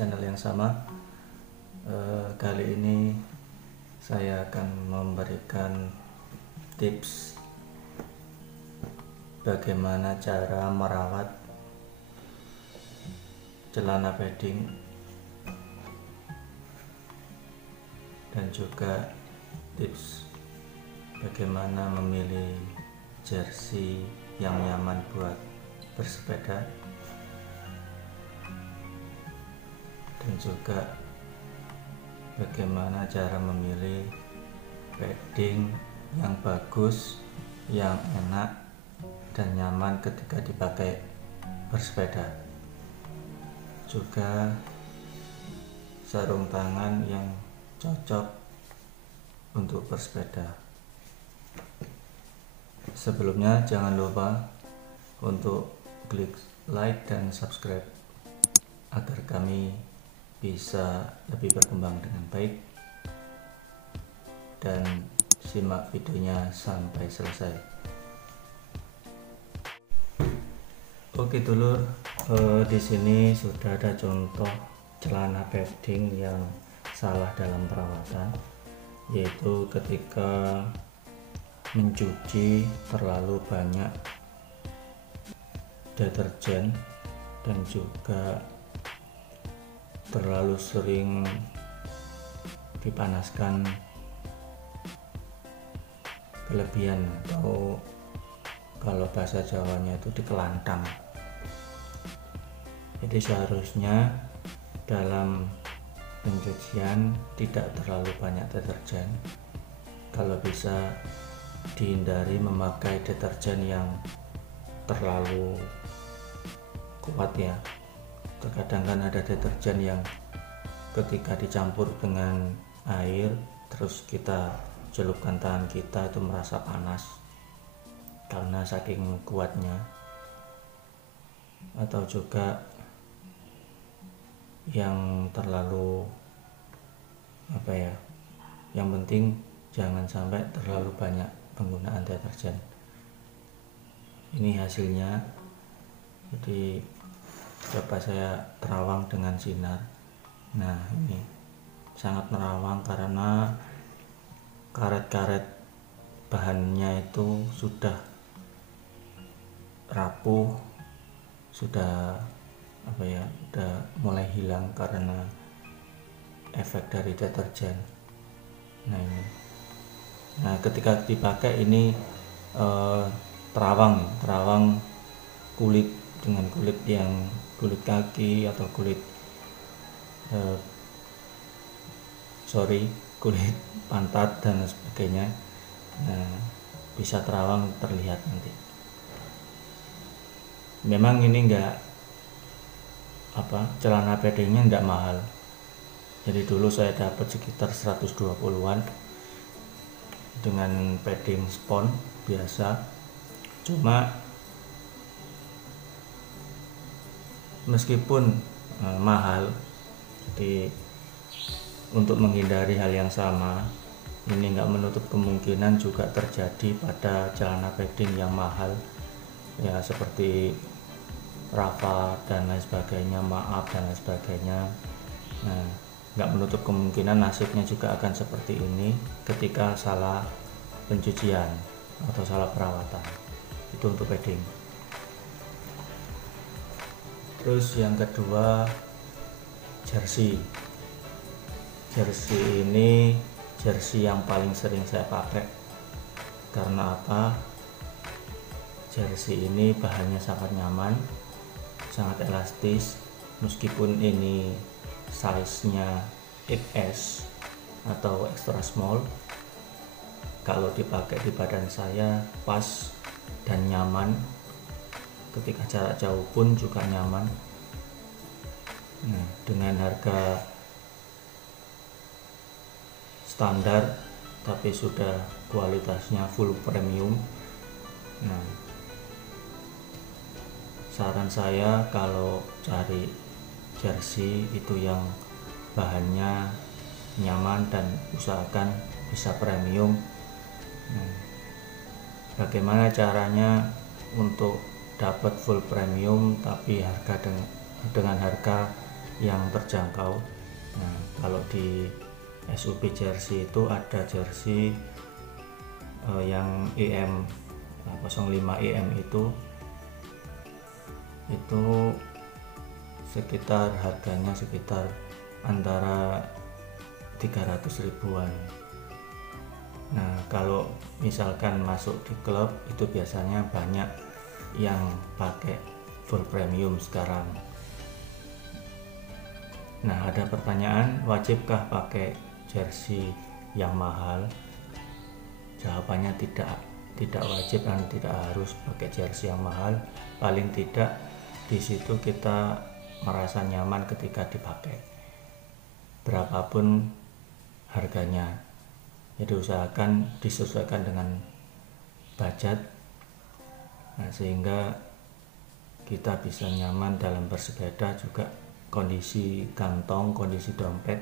channel yang sama. Kali ini saya akan memberikan tips bagaimana cara merawat celana padding dan juga tips bagaimana memilih jersey yang nyaman buat bersepeda, dan juga bagaimana cara memilih padding yang bagus, yang enak dan nyaman ketika dipakai bersepeda. Juga sarung tangan yang cocok untuk bersepeda. Sebelumnya jangan lupa untuk klik like dan subscribe agar kami bisa lebih berkembang dengan baik, dan simak videonya sampai selesai. Oke dulur, di sini sudah ada contoh celana padding yang salah dalam perawatan, yaitu ketika mencuci terlalu banyak deterjen dan juga terlalu sering dipanaskan berlebihan, atau kalau bahasa Jawanya itu dikelantang. Jadi seharusnya dalam pencucian tidak terlalu banyak deterjen. Kalau bisa dihindari memakai deterjen yang terlalu kuat ya. Terkadang kan ada deterjen yang ketika dicampur dengan air terus kita celupkan tangan kita itu merasa panas karena saking kuatnya. Atau juga yang terlalu yang penting jangan sampai terlalu banyak penggunaan deterjen. Ini hasilnya. Jadi coba saya terawang dengan sinar. Nah, ini sangat merawang karena karet-karet bahannya itu sudah rapuh, sudah udah mulai hilang karena efek dari deterjen. Nah ini, ketika dipakai ini terawang kulit dengan kulit kaki atau kulit pantat dan sebagainya. Nah, bisa terawang terlihat nanti. Memang ini celana paddingnya enggak mahal. Jadi dulu saya dapat sekitar 120-an dengan padding spon biasa. Cuma meskipun mahal, jadi untuk menghindari hal yang sama, ini nggak menutup kemungkinan juga terjadi pada celana padding yang mahal ya, seperti Rafa dan lain sebagainya, Maaf dan lain sebagainya. Nah, nggak menutup kemungkinan nasibnya juga akan seperti ini ketika salah pencucian atau salah perawatan. Itu untuk padding. Terus yang kedua, jersey ini jersey yang paling sering saya pakai. Karena apa? Jersey ini bahannya sangat nyaman, sangat elastis. Meskipun ini size-nya XS atau extra small, kalau dipakai di badan saya pas dan nyaman. Ketika jarak jauh pun juga nyaman. Nah, dengan harga standar tapi sudah kualitasnya full premium. Nah, saran saya kalau cari jersey itu yang bahannya nyaman dan usahakan bisa premium. Nah, bagaimana caranya untuk dapat full premium tapi dengan harga yang terjangkau. Nah, kalau di SUB jersey itu ada jersey yang EM 05 EM itu sekitar harganya sekitar antara 300 ribuan. Nah, kalau misalkan masuk di klub itu biasanya banyak yang pakai full premium sekarang. Nah, ada pertanyaan, wajibkah pakai jersey yang mahal? Jawabannya tidak wajib dan tidak harus pakai jersey yang mahal. Paling tidak di situ kita merasa nyaman ketika dipakai, berapapun harganya. Jadi usahakan disesuaikan dengan budget, nah, sehingga kita bisa nyaman dalam bersepeda, juga kondisi kantong, kondisi dompet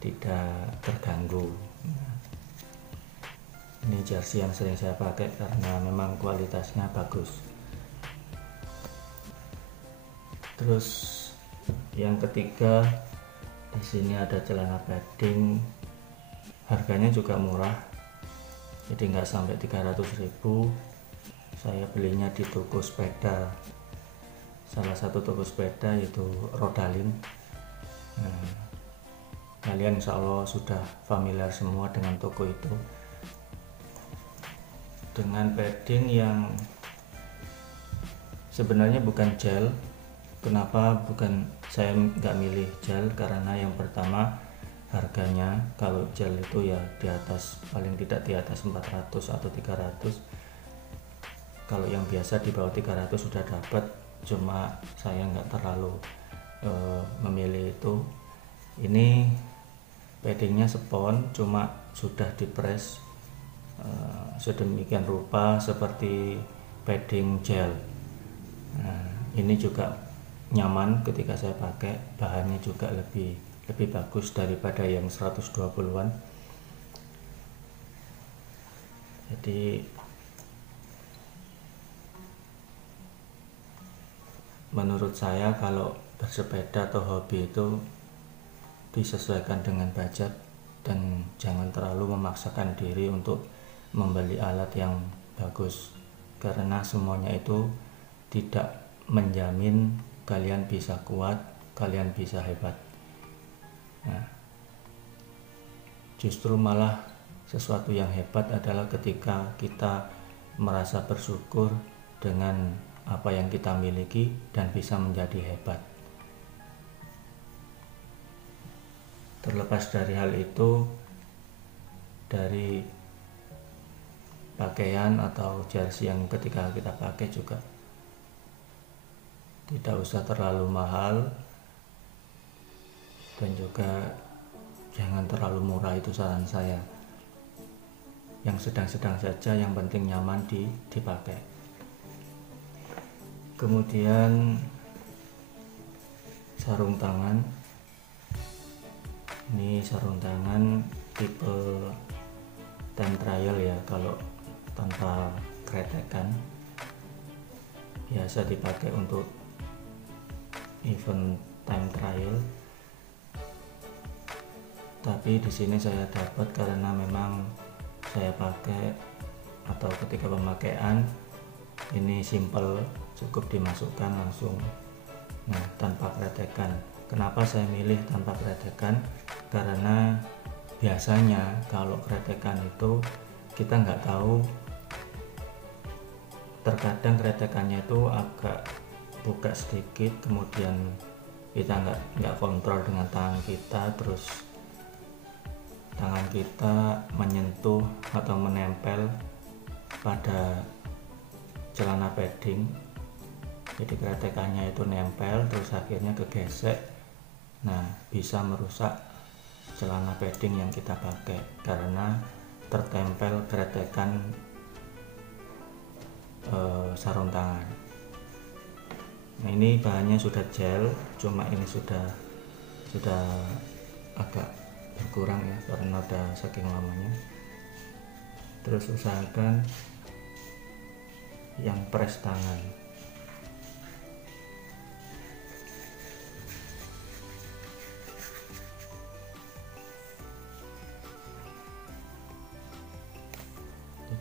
tidak terganggu. Nah, ini jersey yang sering saya pakai karena memang kualitasnya bagus. Terus yang ketiga, di sini ada celana padding, harganya juga murah, jadi nggak sampai 300 ribu. Saya belinya di toko sepeda, salah satu toko sepeda yaitu Rodalin. Nah, kalian insya Allah sudah familiar semua dengan toko itu, dengan padding yang sebenarnya bukan gel. Kenapa saya nggak milih gel? Karena yang pertama, harganya kalau gel itu ya di atas, paling tidak di atas 400 atau 300. Kalau yang biasa di bawah 300 sudah dapat, cuma saya nggak terlalu memilih itu. Ini paddingnya spons, cuma sudah dipres sedemikian rupa seperti padding gel. Nah, ini juga nyaman ketika saya pakai, bahannya juga lebih bagus daripada yang 120-an. Jadi menurut saya kalau bersepeda atau hobi itu disesuaikan dengan budget dan jangan terlalu memaksakan diri untuk membeli alat yang bagus, karena semuanya itu tidak menjamin kalian bisa kuat, kalian bisa hebat. Nah, justru malah sesuatu yang hebat adalah ketika kita merasa bersyukur dengan apa yang kita miliki dan bisa menjadi hebat. Terlepas dari hal itu, dari pakaian atau jersey yang ketika kita pakai juga tidak usah terlalu mahal dan juga jangan terlalu murah, itu saran saya. Yang sedang-sedang saja, yang penting nyaman dipakai. Kemudian sarung tangan. Ini sarung tangan tipe time trial ya, kalau tanpa kretekan, biasa dipakai untuk event time trial. Tapi di sini saya dapat karena memang saya pakai atau ketika pemakaian ini simple, cukup dimasukkan langsung, nah, tanpa kretekan. Kenapa saya milih tanpa kretekan? Karena biasanya kalau kretekan itu kita nggak tahu, terkadang kretekannya itu agak buka sedikit, kemudian kita nggak kontrol dengan tangan kita, terus tangan kita menyentuh atau menempel pada celana padding, jadi kretekannya itu nempel terus akhirnya kegesek. Nah, bisa merusak celana padding yang kita pakai karena tertempel kretekan sarung tangan. Nah, ini bahannya sudah gel, cuma ini sudah agak berkurang ya karena udah saking lamanya. Terus usahakan yang press tangan.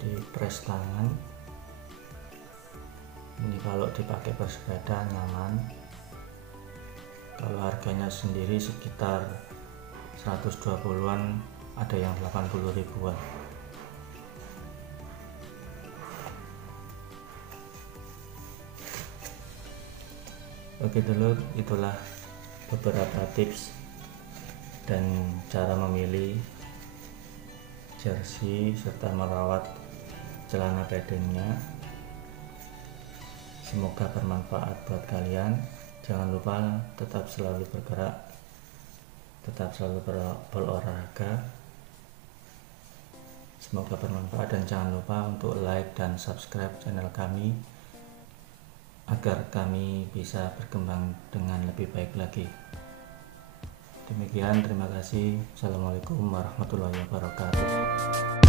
di press tangan. Ini kalau dipakai bersepeda nyaman. Kalau harganya sendiri sekitar 120-an, ada yang 80 ribuan. Oke dulur, itulah beberapa tips dan cara memilih jersey serta merawat celana paddingnya. Semoga bermanfaat buat kalian. Jangan lupa tetap selalu bergerak, tetap selalu berolahraga. Semoga bermanfaat dan jangan lupa untuk like dan subscribe channel kami agar kami bisa berkembang dengan lebih baik lagi. Demikian, terima kasih. Assalamualaikum warahmatullahi wabarakatuh.